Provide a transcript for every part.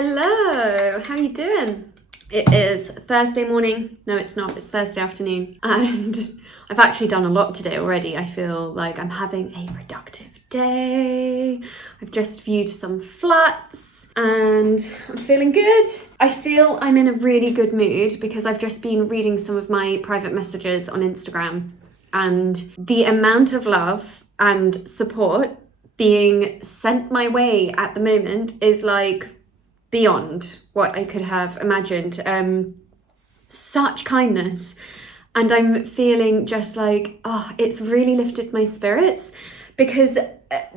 Hello, how are you doing? It is Thursday morning. No, it's not. It's Thursday afternoon. And I've actually done a lot today already. I feel like I'm having a productive day. I've just viewed some flats and I'm feeling good. I feel I'm in a really good mood because I've just been reading some of my private messages on Instagram, and the amount of love and support being sent my way at the moment is like beyond what I could have imagined. Such kindness, and I'm feeling just like, it's really lifted my spirits, because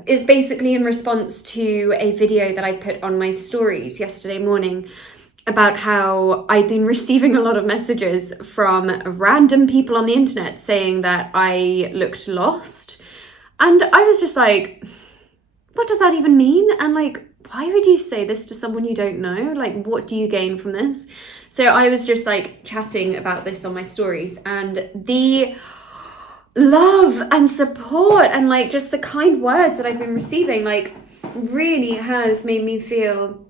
it's basically in response to a video that I put on my stories yesterday morning about how I'd been receiving a lot of messages from random people on the internet saying that I looked lost, and I was just like, what does that even mean? And like, why would you say this to someone you don't know? Like, what do you gain from this? So I was just like chatting about this on my stories, and the love and support and like just the kind words that I've been receiving like really has made me feel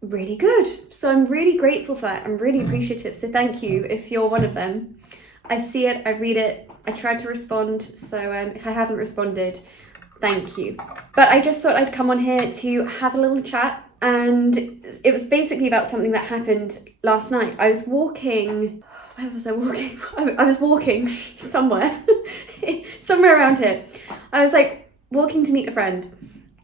really good. So I'm really grateful for that. I'm really appreciative. So thank you if you're one of them. I see it, I read it, I tried to respond. So if I haven't responded, thank you. But I just thought I'd come on here to have a little chat, and it was basically about something that happened last night. I was walking, where was I walking? I was walking somewhere, somewhere around here. I was like walking to meet a friend,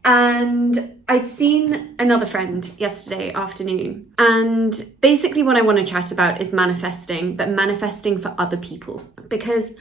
and I'd seen another friend yesterday afternoon. And basically what I want to chat about is manifesting, but manifesting for other people. Because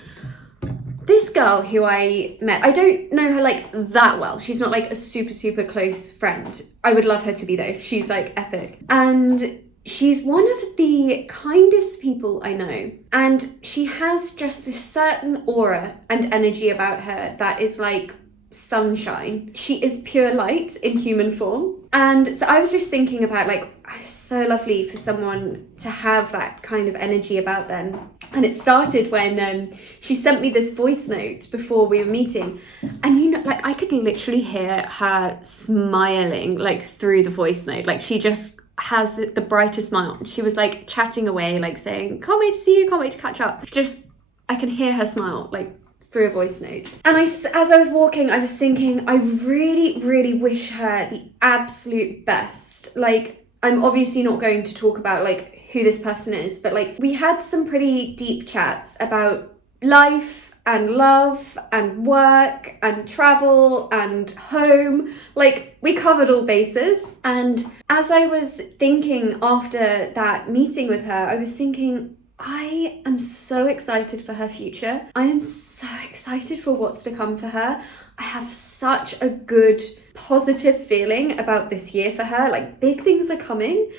this girl who I met, I don't know her like that well. She's not like a super, super close friend. I would love her to be though. She's like epic. And she's one of the kindest people I know. And she has just this certain aura and energy about her that is like sunshine. She is pure light in human form. And so I was just thinking about like, it's so lovely for someone to have that kind of energy about them. And it started when she sent me this voice note before we were meeting. And you know, like I could literally hear her smiling like through the voice note. Like she just has the brightest smile. She was like chatting away, like saying, can't wait to see you, can't wait to catch up. Just, I can hear her smile like through a voice note. And as I was walking, I was thinking, I really, really wish her the absolute best. Like, I'm obviously not going to talk about like who this person is, but like we had some pretty deep chats about life and love and work and travel and home. Like we covered all bases. And as I was thinking after that meeting with her, I was thinking, I am so excited for her future. I am so excited for what's to come for her. I have such a good, positive feeling about this year for her. Like big things are coming.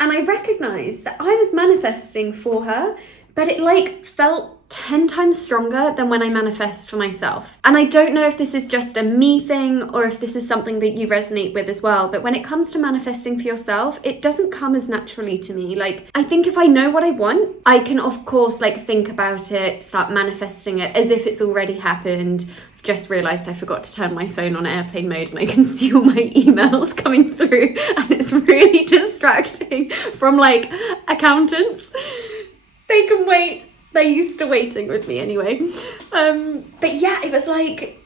And I recognized that I was manifesting for her, but it like felt 10 times stronger than when I manifest for myself. And I don't know if this is just a me thing or if this is something that you resonate with as well. But when it comes to manifesting for yourself, it doesn't come as naturally to me. Like, I think if I know what I want, I can of course like think about it, start manifesting it as if it's already happened. I've just realised I forgot to turn my phone on airplane mode and I can see all my emails coming through, and it's really distracting from like accountants. They can wait. They're used to waiting with me anyway. But yeah, it was like,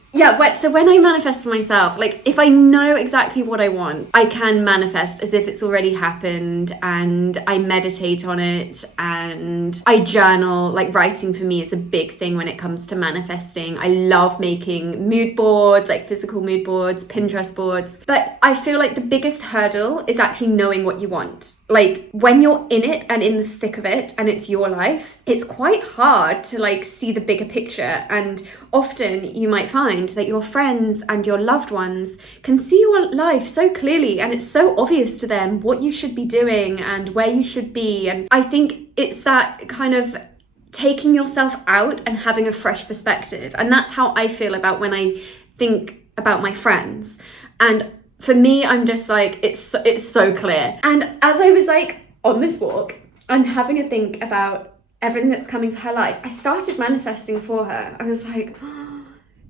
so when I manifest for myself, like if I know exactly what I want, I can manifest as if it's already happened, and I meditate on it and I journal. Like writing for me is a big thing when it comes to manifesting. I love making mood boards, like physical mood boards, Pinterest boards. But I feel like the biggest hurdle is actually knowing what you want. Like when you're in it and in the thick of it and it's your life, it's quite hard to like see the bigger picture. And often you might find that your friends and your loved ones can see your life so clearly, and it's so obvious to them what you should be doing and where you should be. And I think it's that kind of taking yourself out and having a fresh perspective. And that's how I feel about when I think about my friends. And for me, I'm just like, it's so clear. And as I was like on this walk and having a think about everything that's coming for her life, I started manifesting for her. I was like,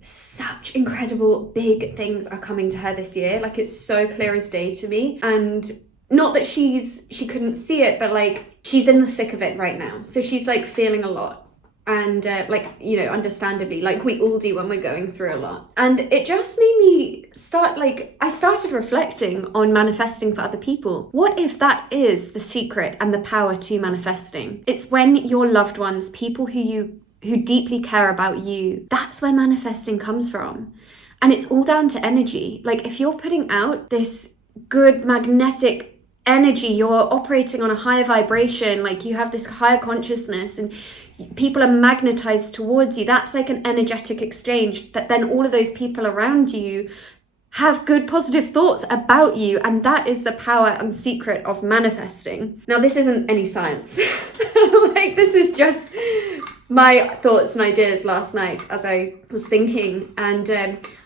such incredible big things are coming to her this year. Like it's so clear as day to me. And not that she couldn't see it, but like she's in the thick of it right now. So she's like feeling a lot. And like, you know, understandably, like we all do when we're going through a lot. And it just made me start, like, I started reflecting on manifesting for other people. What if that is the secret and the power to manifesting? It's when your loved ones, people who deeply care about you, that's where manifesting comes from. And it's all down to energy. Like if you're putting out this good magnetic energy, you're operating on a higher vibration, like you have this higher consciousness and people are magnetized towards you. That's like an energetic exchange that then all of those people around you have good positive thoughts about you, and that is the power and secret of manifesting. Now this isn't any science. Like this is just my thoughts and ideas last night as I was thinking, and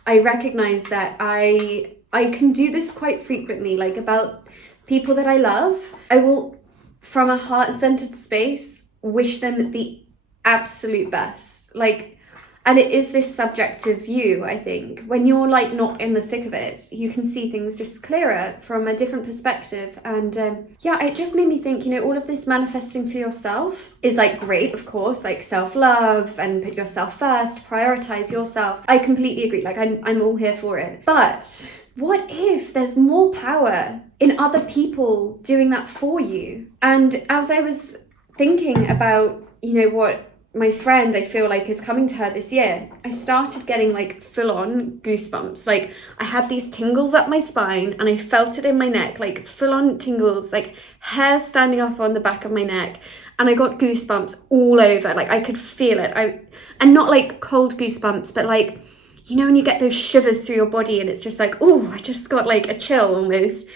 I recognized that I can do this quite frequently, like about people that I love. I will, from a heart-centered space, wish them the absolute best. Like, and it is this subjective view, I think. When you're like not in the thick of it, you can see things just clearer from a different perspective. And yeah, it just made me think, you know, all of this manifesting for yourself is like great, of course, like self-love and put yourself first, prioritize yourself. I completely agree. Like I'm all here for it. But what if there's more power in other people doing that for you? And as I was thinking about, you know, what my friend I feel like is coming to her this year, I started getting like full-on goosebumps. Like I had these tingles up my spine and I felt it in my neck, like full-on tingles, like hair standing up on the back of my neck, and I got goosebumps all over. Like I could feel it. And not like cold goosebumps, but like, you know, when you get those shivers through your body and it's just like, oh, I just got like a chill almost.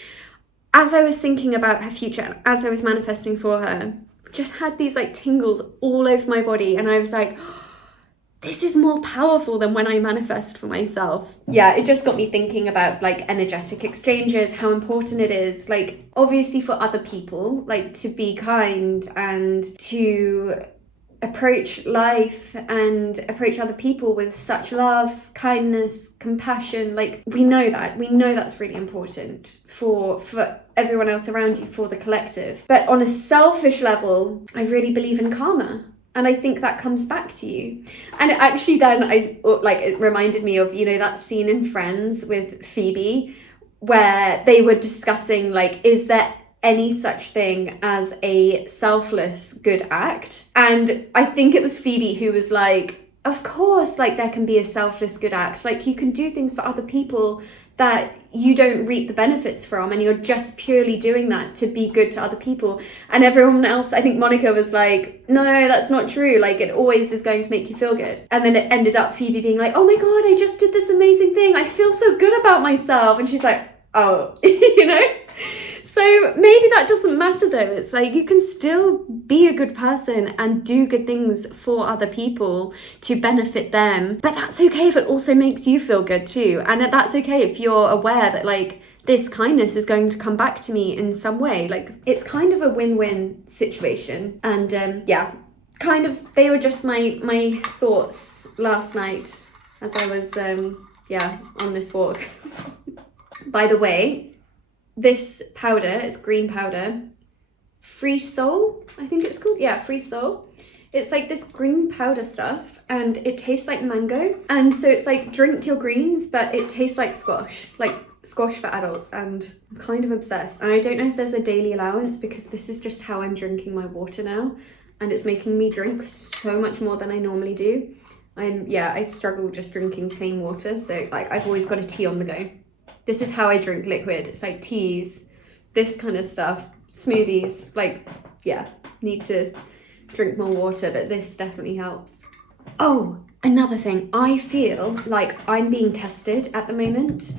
As I was thinking about her future and as I was manifesting for her, just had these like tingles all over my body, and I was like, oh, this is more powerful than when I manifest for myself. Yeah, it just got me thinking about like energetic exchanges, how important it is, like obviously for other people, like to be kind and to approach life and approach other people with such love, kindness, compassion. Like we know that's really important for everyone else around you, for the collective. But on a selfish level, I really believe in karma, and I think that comes back to you. And actually then it reminded me of, you know, that scene in Friends with Phoebe where they were discussing like, is there any such thing as a selfless good act? And I think it was Phoebe who was like, of course, like there can be a selfless good act. Like you can do things for other people that you don't reap the benefits from, and you're just purely doing that to be good to other people. And everyone else, I think Monica was like, no, that's not true. Like it always is going to make you feel good. And then it ended up Phoebe being like, oh my God, I just did this amazing thing. I feel so good about myself. And she's like, oh, you know? So maybe that doesn't matter though. It's like you can still be a good person and do good things for other people to benefit them. But that's okay if it also makes you feel good too. And that's okay if you're aware that like this kindness is going to come back to me in some way. Like it's kind of a win-win situation. And yeah, kind of they were just my thoughts last night as I was on this walk. By the way, this powder, it's green powder, Free Soul, I think it's called. Yeah, Free Soul. It's like this green powder stuff and it tastes like mango. And so it's like drink your greens, but it tastes like squash for adults, and I'm kind of obsessed. And I don't know if there's a daily allowance because this is just how I'm drinking my water now. And it's making me drink so much more than I normally do. I struggle just drinking plain water. So like I've always got a tea on the go. This is how I drink liquid. It's like teas, this kind of stuff, smoothies. Like, yeah, need to drink more water, but this definitely helps. Oh, another thing. I feel like I'm being tested at the moment.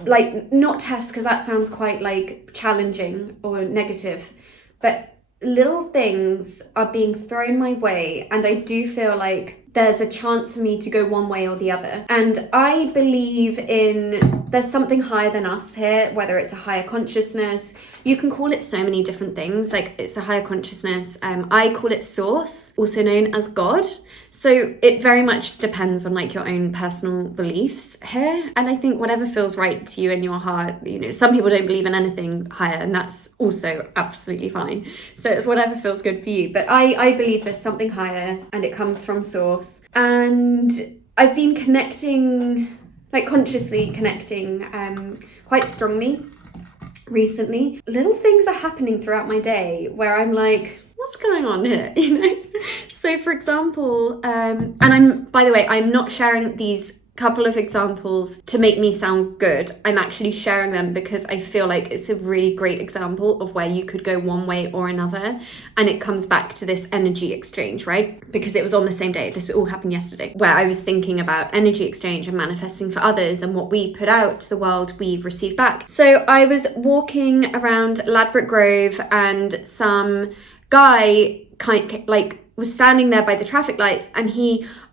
Like, not test, because that sounds quite like challenging or negative, but little things are being thrown my way, and I do feel like there's a chance for me to go one way or the other. And I believe there's something higher than us here, whether it's a higher consciousness. You can call it so many different things, like it's a higher consciousness. I call it source, also known as God. So it very much depends on like your own personal beliefs here. And I think whatever feels right to you in your heart, you know, some people don't believe in anything higher, and that's also absolutely fine. So it's whatever feels good for you. But I believe there's something higher and it comes from source. And I've been connecting, like consciously connecting quite strongly recently. Little things are happening throughout my day where I'm like, what's going on here? You know? So for example, and by the way, I'm not sharing these couple of examples to make me sound good. I'm actually sharing them because I feel like it's a really great example of where you could go one way or another. And it comes back to this energy exchange, right? Because it was on the same day. This all happened yesterday, where I was thinking about energy exchange and manifesting for others, and what we put out to the world, we receive back. So I was walking around Ladbroke Grove, and some guy was standing there by the traffic lights, and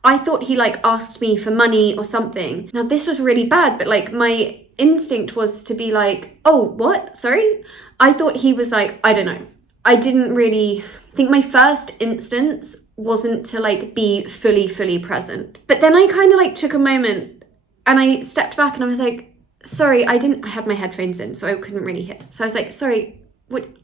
I thought he like asked me for money or something. Now this was really bad, but like my instinct was to be like, oh, what? Sorry? I thought he was like, I don't know. I didn't really think my first instance wasn't to like be fully present. But then I kind of like took a moment and I stepped back and I was like, sorry, I had my headphones in, so I couldn't really hear. So I was like, sorry,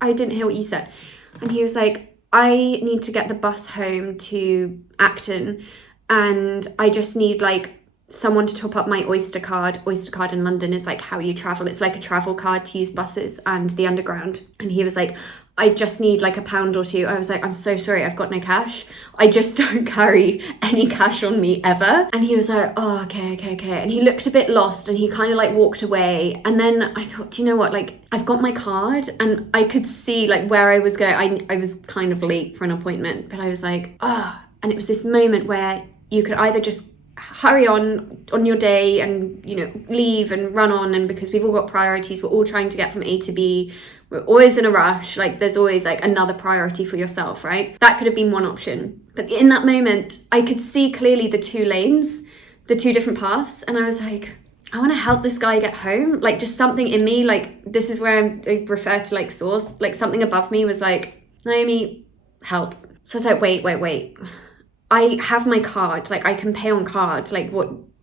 I didn't hear what you said. And he was like, I need to get the bus home to Acton, and I just need like someone to top up my Oyster card. Oyster card in London is like how you travel. It's like a travel card to use buses and the underground. And he was like, I just need like £1 or £2. I was like, I'm so sorry, I've got no cash. I just don't carry any cash on me ever. And he was like, oh, okay. And he looked a bit lost and he kind of like walked away. And then I thought, do you know what? Like, I've got my card, and I could see like where I was going. I was kind of late for an appointment, but I was like, and it was this moment where you could either just hurry on your day and, you know, leave and run on, and because we've all got priorities, we're all trying to get from A to B, we're always in a rush, like there's always like another priority for yourself, right? That could have been one option. But in that moment, I could see clearly the two lanes, the two different paths, and I was like, I want to help this guy get home. Like, just something in me, like, this is where I refer to like source, like something above me was like, Niomi, help. So I was like, wait. I have my card, like I can pay on card, like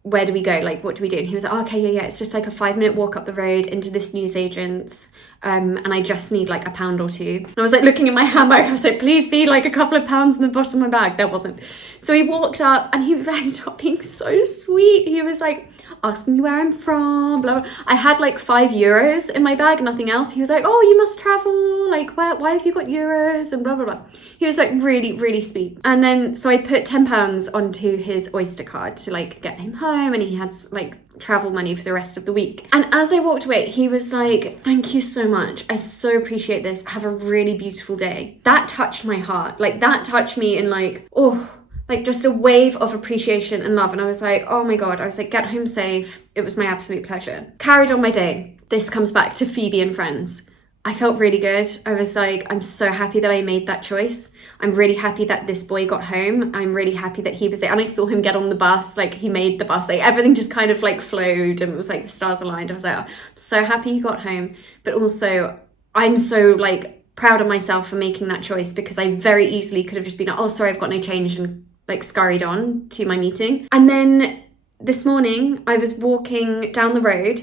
where do we go? Like, what do we do? And he was like, oh, okay, yeah, it's just like a 5-minute walk up the road into this newsagent's. And I just need like £1 or £2. And I was like looking in my handbag, I was like, please be like a couple of pounds in the bottom of my bag. There wasn't. So he walked up and he ended up being so sweet. He was like asking me where I'm from, blah, blah. I had like €5 in my bag, nothing else. He was like, oh, you must travel. Like, why have you got euros? And blah, blah, blah. He was like really sweet. And then, so I put £10 onto his Oyster card to like get him home, and he had like travel money for the rest of the week. And as I walked away, he was like, thank you so much. I so appreciate this. Have a really beautiful day. That touched my heart. Like, that touched me in like, oh, like just a wave of appreciation and love. And I was like, oh my God, I was like, get home safe. It was my absolute pleasure. Carried on my day. This comes back to Phoebe and Friends. I felt really good. I was like, I'm so happy that I made that choice. I'm really happy that this boy got home. I'm really happy that he was there. And I saw him get on the bus, like he made the bus, like everything just kind of like flowed, and it was like the stars aligned. I was like, oh, I'm so happy he got home. But also I'm so like proud of myself for making that choice, because I very easily could have just been like, oh, sorry, I've got no change, and like scurried on to my meeting. And then this morning I was walking down the road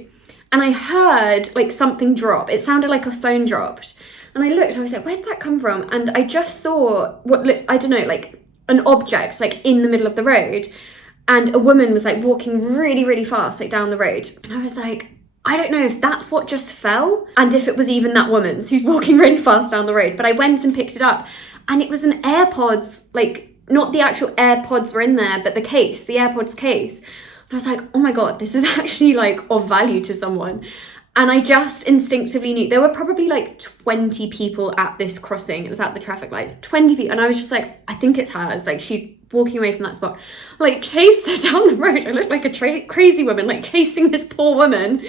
and I heard like something drop. It sounded like a phone dropped. And I looked, I was like, where'd that come from? And I just saw what looked, I don't know, like an object like in the middle of the road. And a woman was like walking really fast, like down the road. And I was like, I don't know if that's what just fell, and if it was even that woman's who's walking really fast down the road. But I went and picked it up, and it was an AirPods, like not the actual AirPods were in there, but the case, the AirPods case. And I was like, oh my God, this is actually like of value to someone. And I just instinctively knew. There were probably like 20 people at this crossing. It was at the traffic lights, 20 people. And I was just like, I think it's hers. Like, she walking away from that spot. I like chased her down the road. I looked like a crazy woman, like chasing this poor woman.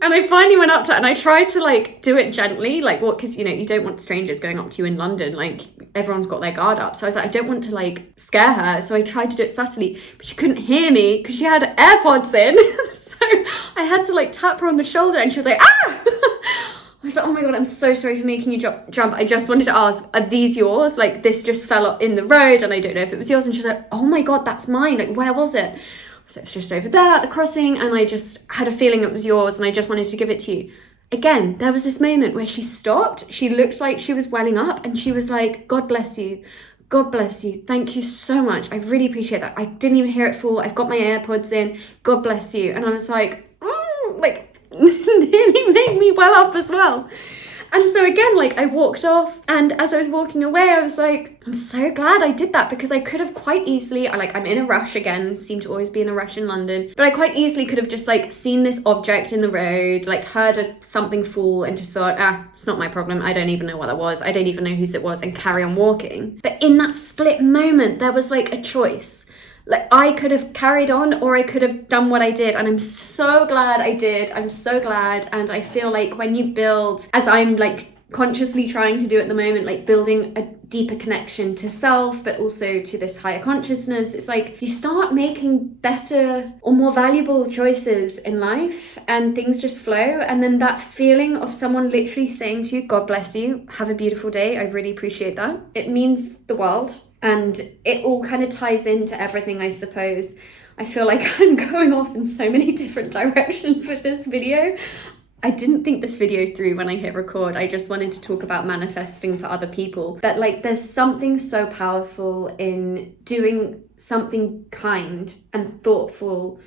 And I finally went up to her and I tried to like do it gently, like what, because you know, you don't want strangers going up to you in London, like everyone's got their guard up. So I was like, I don't want to like scare her. So I tried to do it subtly, but she couldn't hear me because she had AirPods in. So I had to like tap her on the shoulder and she was like, ah! I was like, oh my God, I'm so sorry for making you jump. I just wanted to ask, are these yours? Like, this just fell in the road and I don't know if it was yours. And she's like, oh my God, that's mine. Like, where was it? So it was just over there at the crossing, and I just had a feeling it was yours and I just wanted to give it to you. Again, there was this moment where she stopped. She looked like she was welling up and she was like, God bless you. God bless you. Thank you so much. I really appreciate that. I didn't even hear it fall. I've got my AirPods in. God bless you. And I was like, nearly made me well up as well. And so again, like, I walked off, and as I was walking away, I was like, I'm so glad I did that, because I could have quite easily, I'm in a rush again, seem to always be in a rush in London, but I quite easily could have just like seen this object in the road, like heard something fall and just thought, it's not my problem. I don't even know what that was. I don't even know whose it was, and carry on walking. But in that split moment, there was like a choice. Like, I could have carried on, or I could have done what I did, and I'm so glad I did. I'm so glad. And I feel like when you build, as I'm like consciously trying to do at the moment, like building a deeper connection to self, but also to this higher consciousness, it's like you start making better or more valuable choices in life, and things just flow. And then that feeling of someone literally saying to you, God bless you, have a beautiful day, I really appreciate that, it means the world. And it all kind of ties into everything, I suppose. I feel like I'm going off in so many different directions with this video. I didn't think this video through when I hit record. I just wanted to talk about manifesting for other people. But like, there's something so powerful in doing something kind and thoughtful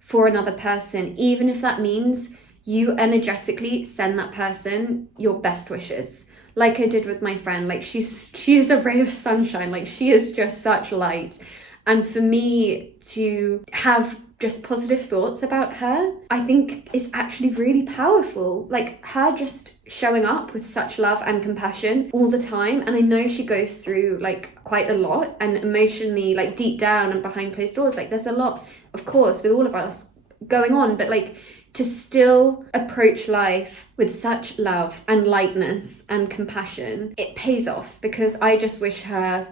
for another person, even if that means you energetically send that person your best wishes. Like I did with my friend. Like, she is a ray of sunshine. Like, she is just such light. And for me to have just positive thoughts about her, I think is actually really powerful. Like, her just showing up with such love and compassion all the time. And I know she goes through like quite a lot, and emotionally, like deep down and behind closed doors, like there's a lot, of course, with all of us going on, but like, to still approach life with such love and lightness and compassion, it pays off, because I just wish her,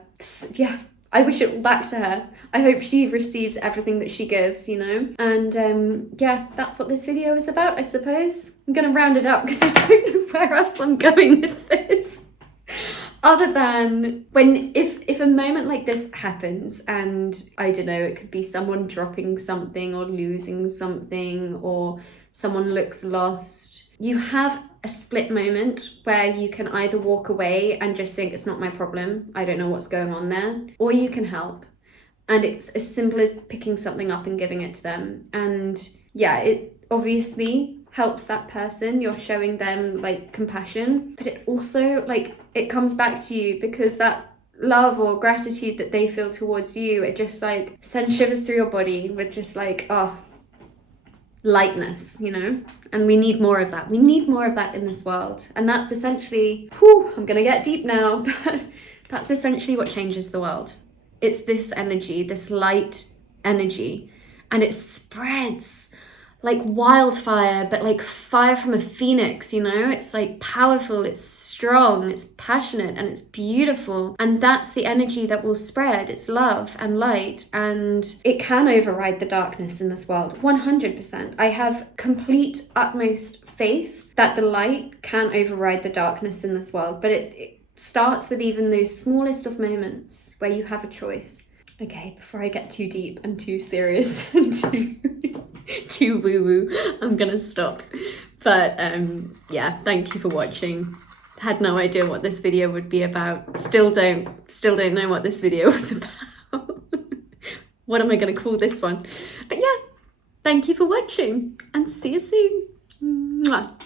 I wish it back to her. I hope she receives everything that she gives, you know? And that's what this video is about, I suppose. I'm gonna round it up because I don't know where else I'm going with this. Other than if a moment like this happens, and I don't know, it could be someone dropping something or losing something, or someone looks lost, you have a split moment where you can either walk away and just think, it's not my problem, I don't know what's going on there, or you can help. And it's as simple as picking something up and giving it to them. And yeah, it obviously helps that person, you're showing them like compassion, but it also like, it comes back to you, because that love or gratitude that they feel towards you, it just like sends shivers through your body with just like, lightness, you know? And we need more of that. We need more of that in this world. And that's essentially, I'm gonna get deep now, but that's essentially what changes the world. It's this energy, this light energy, and it spreads like wildfire, but like fire from a phoenix, you know? It's like powerful, it's strong, it's passionate, and it's beautiful. And that's the energy that will spread. It's love and light, and it can override the darkness in this world, 100%. I have complete, utmost faith that the light can override the darkness in this world, but it starts with even those smallest of moments where you have a choice. Okay, before I get too deep and too serious and too woo-woo, I'm gonna stop. But thank you for watching. Had no idea what this video would be about. Still don't know what this video was about. What am I gonna call this one? But yeah, thank you for watching, and see you soon. Mwah.